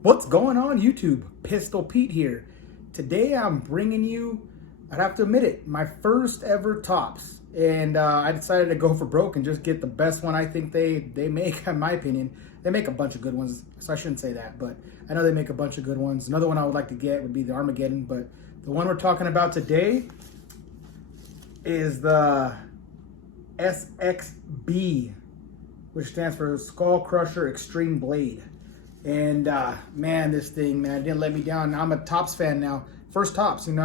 What's going on, YouTube? Pistol Pete here. Today I'm bringing you, I'd have to admit it, my first ever tops. And I decided to go for broke and just get the best one I think they make, in my opinion. They make a bunch of good ones, so I shouldn't say that, but I know they make a bunch of good ones. Another one I would like to get would be the Armageddon, but the one we're talking about today is the SXB, which stands for Skull Crusher Extreme Blade. And man, this thing, man, didn't let me down. I'm a Tops fan now. First Tops, and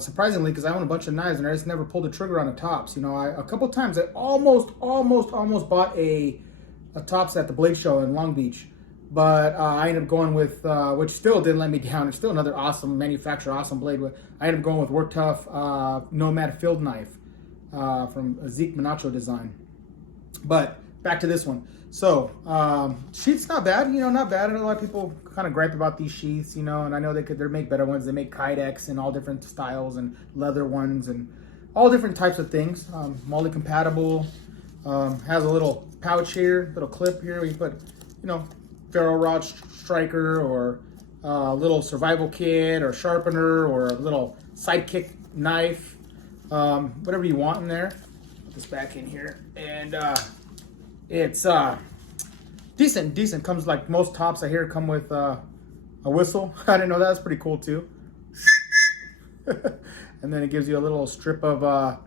surprisingly, because I own a bunch of knives and I just never pulled the trigger on a Tops. A couple times I almost bought a Tops at the Blade Show in Long Beach, but I ended up going with, which still didn't let me down. It's still another awesome manufacturer, awesome blade. I ended up going with Work Tough Nomad Field Knife from a Zeke Minacho design. But back to this one. So, sheath's not bad, not bad. I know a lot of people kind of gripe about these sheaths, and I know they make better ones. They make Kydex and all different styles and leather ones and all different types of things. Moly compatible, has a little pouch here, little clip here where you put, ferro rod striker or a little survival kit or sharpener or a little sidekick knife, whatever you want in there. Put this back in here, and it's decent. Comes like most Tops I hear come with a whistle. I didn't know that. Was pretty cool too. And then it gives you a little strip of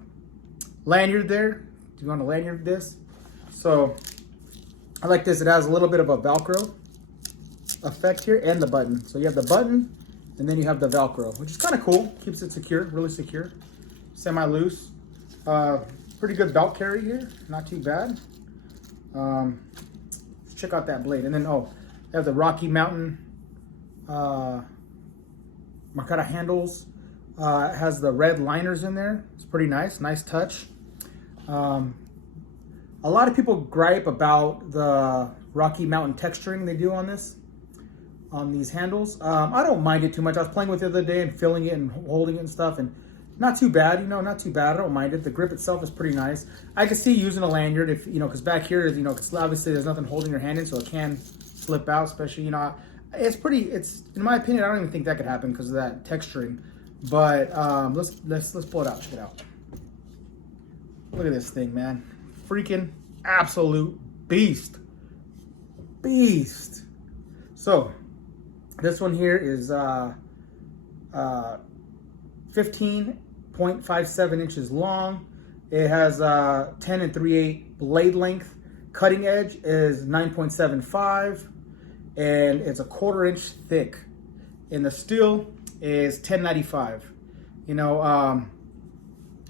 lanyard there. Do you want to lanyard this? So I like this. It has a little bit of a Velcro effect here and the button. So you have the button and then you have the Velcro, which is kind of cool. Keeps it secure, really secure. Semi-loose. Pretty good belt carry here. Not too bad. Let's check out that blade. And then, they have the Rocky Mountain Marcata handles. It has the red liners in there. It's pretty nice touch. A lot of people gripe about the Rocky Mountain texturing they do on these handles. I don't mind it too much. I was playing with it the other day and feeling it and holding it and stuff, and not too bad, not too bad. I don't mind it. The grip itself is pretty nice. I can see using a lanyard if, because back here is, because obviously there's nothing holding your hand in, so it can slip out, especially, it's, in my opinion, I don't even think that could happen because of that texturing. But let's pull it out, check it out. Look at this thing, man. Freaking absolute beast. So, this one here is 15.57 inches long. It has 10 3/8 blade length. Cutting edge is 9.75, and it's a 1/4 inch thick. And the steel is 1095.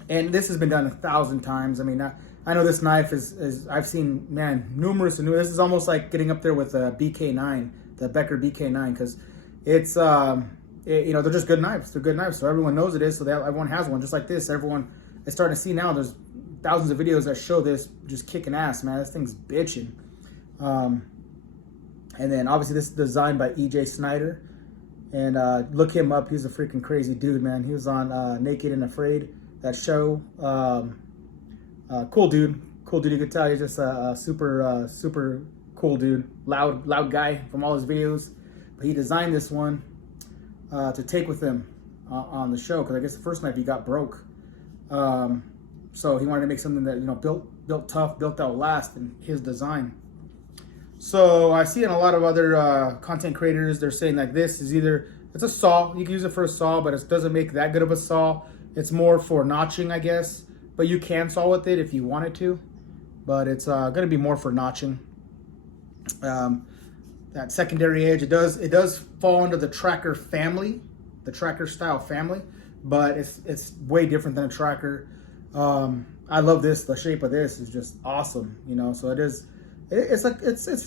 And this has been done 1,000 times. I mean, I know this knife is I've seen, man, numerous. This is almost like getting up there with a BK9, the Becker BK9, because it's they're just good knives. They're good knives, so everyone knows it is. So everyone has one, just like this. Everyone is starting to see now. There's thousands of videos that show this just kicking ass, man. This thing's bitching. And then obviously this is designed by EJ Snyder. And look him up. He's a freaking crazy dude, man. He was on Naked and Afraid, that show. Cool dude. You could tell he's just a super cool dude. Loud guy from all his videos. But he designed this one to take with him on the show, because I guess the first knife he got broke. So he wanted to make something that built tough, built that will last, in his design. So I see in a lot of other content creators, they're saying like this is it's a saw. You can use it for a saw, but it doesn't make that good of a saw. It's more for notching, I guess. But you can saw with it if you wanted to. But it's going to be more for notching. That secondary edge, it does fall under the tracker family, the tracker style family, but it's way different than a tracker. I love this. The shape of this is just awesome. So it is. It's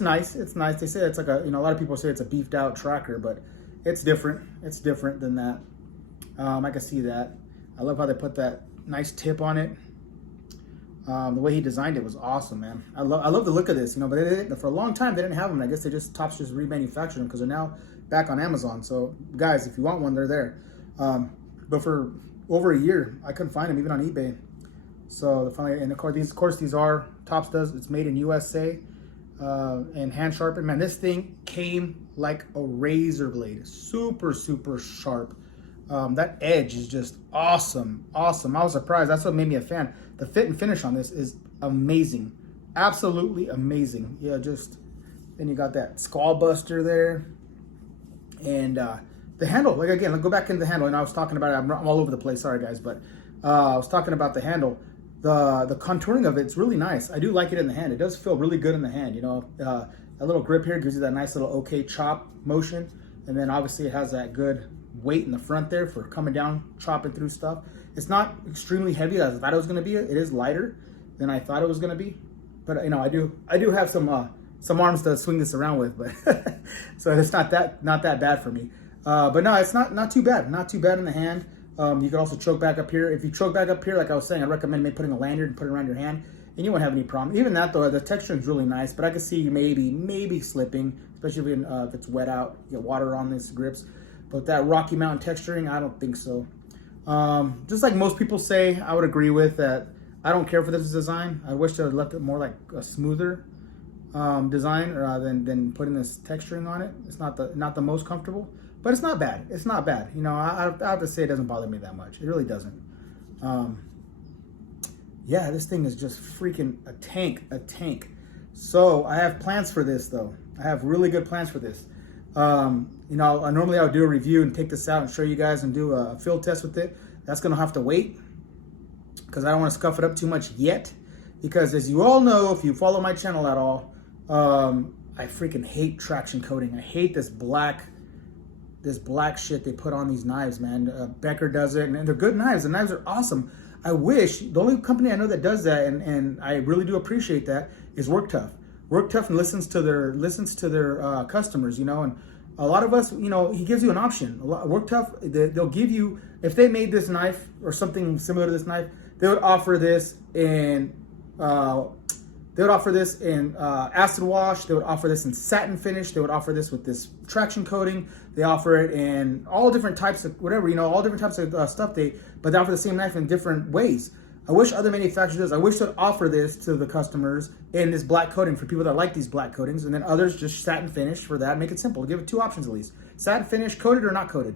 nice. It's nice. They say it's like a lot of people say it's a beefed out tracker, but it's different. It's different than that. I can see that. I love how they put that nice tip on it. The way he designed it was awesome, man. I love the look of this, but for a long time they didn't have them. I guess Tops just remanufactured them because they're now back on Amazon. So guys, if you want one, they're there. But for over a year, I couldn't find them even on eBay. So finally, and of course these are Tops does. It's made in USA. and hand sharpened. Man, this thing came like a razor blade, super, super sharp. That edge is just awesome. I was surprised. That's what made me a fan. The fit and finish on this is amazing. Absolutely amazing. Yeah, then you got that skull buster there. And the handle, like again, let's go back into the handle. And I was talking about it. I'm all over the place. Sorry, guys. But I was talking about the handle. The contouring of it's really nice. I do like it in the hand. It does feel really good in the hand. You know, a little grip here gives you that nice little okay chop motion. And then obviously it has that good weight in the front there for coming down, chopping through stuff. It's not extremely heavy as I thought it was going to be. It is lighter than I thought it was going to be. But you know, I do have some arms to swing this around with, but so it's not that bad for me. But no, it's not too bad. Not too bad in the hand. You can also choke back up here. If you choke back up here, like I was saying, I recommend maybe putting a lanyard and put it around your hand, and you won't have any problem. Even that though, the texture is really nice, but I could see maybe slipping, especially if it's wet out, you get water on these grips. But that Rocky Mountain texturing, I don't think so. Just like most people say, I would agree with that. I don't care for this design. I wish they had left it more like a smoother design than putting this texturing on it. It's not the most comfortable. But it's not bad. It's not bad. You know, I have to say it doesn't bother me that much. It really doesn't. Yeah, this thing is just freaking a tank. So I have plans for this, though. I have really good plans for this. You know, normally I would do a review and take this out and show you guys and do a field test with it. That's going to have to wait because I don't want to scuff it up too much yet. Because as you all know, if you follow my channel at all, I freaking hate traction coating. I hate this black shit they put on these knives, man. Becker does it, and they're good knives. The knives are awesome. I wish, the only company I know that does that, and I really do appreciate that, is Work Tough. Work Tough listens to their customers, you know, and a lot of us, you know, he gives you an option. Work Tough, they'll give you, if they made this knife or something similar to this knife, they would offer this in acid wash. They would offer this in satin finish. They would offer this with this traction coating. They offer it in all different types of whatever, you know, all different types of stuff. But they offer the same knife in different ways. I wish other manufacturers, I wish they'd offer this to the customers in this black coating for people that like these black coatings, and then others just satin finish for that. Make it simple. Give it two options at least. Satin finish, coated or not coated.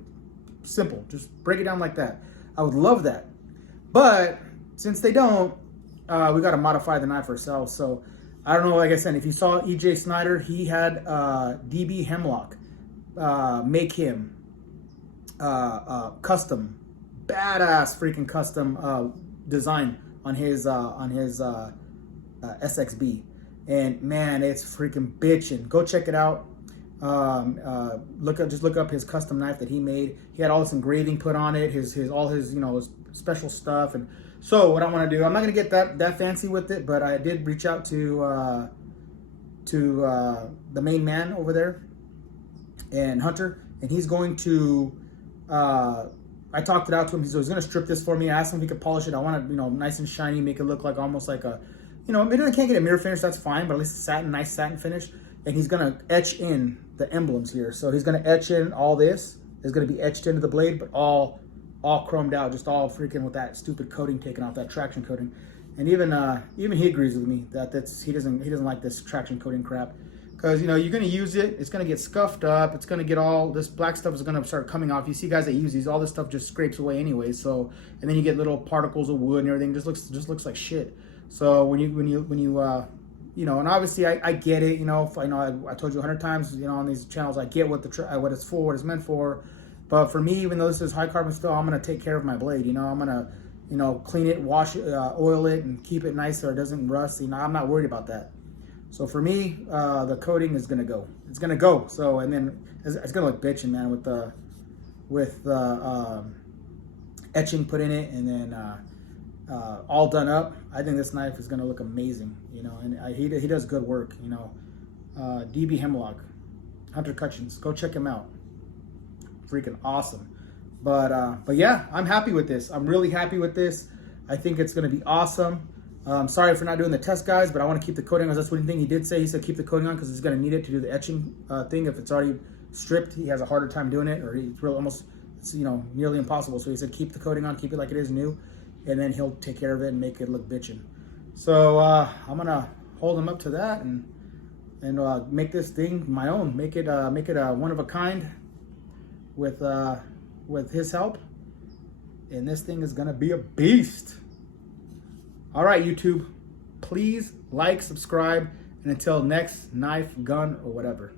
Simple. Just break it down like that. I would love that. But since they don't, we got to modify the knife ourselves. So I don't know, like I said, if you saw EJ Snyder, he had DB Hemlock make him custom, badass freaking custom design on his SXB. And man, it's freaking bitchin'. Go check it out. Just look up his custom knife that he made. He had all this engraving put on it, all his you know, his special stuff. And so what I want to do, I'm not going to get that fancy with it, but I did reach out to the main man over there, and Hunter, and he's going to, I talked it out to him. He's going to strip this for me. I asked him if he could polish it. I want it, you know, nice and shiny, make it look like almost like a, you know, maybe I can't get a mirror finish, that's fine, but at least a nice satin finish. And he's going to etch in the emblems here. So he's going to etch in all this. It's going to be etched into the blade, but all chromed out, just all freaking with that stupid coating taken off, that traction coating. And even he agrees with me that he doesn't like this traction coating crap, because you know, you're going to use it, it's going to get scuffed up, it's going to get all this black stuff is going to start coming off. You see guys that use these, all this stuff just scrapes away anyway. So, and then you get little particles of wood and everything. Just looks like shit. So when you you know, and obviously I get it, you know. I told you 100 times, you know, on these channels, I get what it's for, what it's meant for. But for me, even though this is high carbon steel, I'm gonna take care of my blade. You know, I'm gonna, you know, clean it, wash it, oil it, and keep it nice so it doesn't rust. You know, I'm not worried about that. So for me, the coating is gonna go. It's gonna go. So, and then it's gonna look bitchin', man, with the etching put in it, and then all done up. I think this knife is gonna look amazing. You know, and he does good work. You know, DB Hemlock, Hunter Cutchins, go check him out. Freaking awesome. But yeah, I'm happy with this. I'm really happy with this. I think it's going to be awesome. Sorry for not doing the test, guys, but I want to keep the coating on. That's one thing he did say. He said keep the coating on because he's going to need it to do the etching thing. If it's already stripped, he has a harder time doing it, or it's you know, nearly impossible. So he said keep the coating on, keep it like it is new, and then he'll take care of it and make it look bitchin'. So I'm gonna hold him up to that, and and make this thing my own. Make it a one of a kind with his help. And this thing is gonna be a beast. All right, YouTube, please like, subscribe, and until next knife, gun, or whatever.